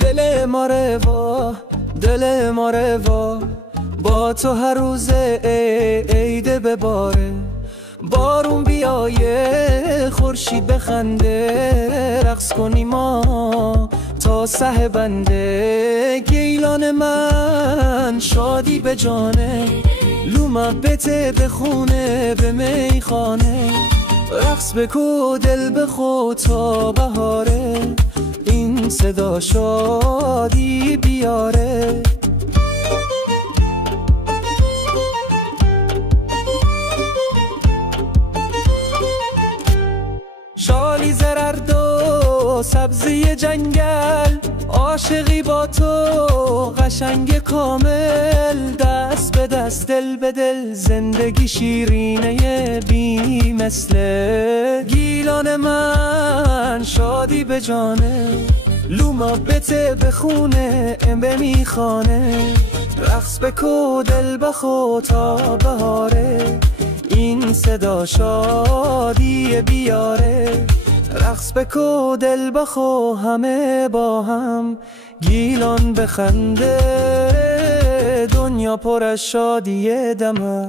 دل ما روا، دل ما روا، با تو هر روز عید بباره. بارون بیایه، خورشید بخنده، رقص کنیم ما تا سه بنده. گیلان من شادی به جانه، لو محبته بخونه به میخانه. رقص بکو دل بخو تا بهاره، این صدا شادی بیاره. شالی زرد و سبزی جنگل، عاشقی با تو قشنگ کامل. دست به دست دل به دل، زندگی شیرینه بی مثله. گیلان من شادی به جانه، لو محبته بخونه به میخانه. رقص بکو دل بخو تا بهاره، این صدا شادی بیاره. رقص بکو دل بخو همه با هم، گیلان بخنده دنیا پر از شادی دمه.